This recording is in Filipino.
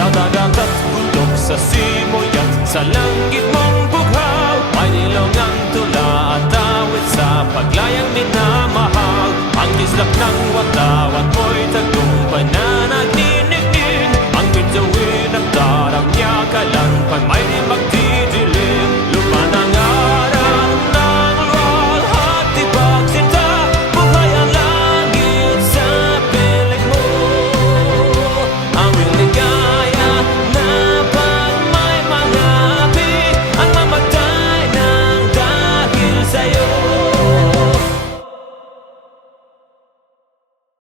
Sa dagat at bundok, sa simoy at sa langit mong bughaw, may nilongang tula at awit sa paglayang minamahal. Ang kislap ng watawat mo'y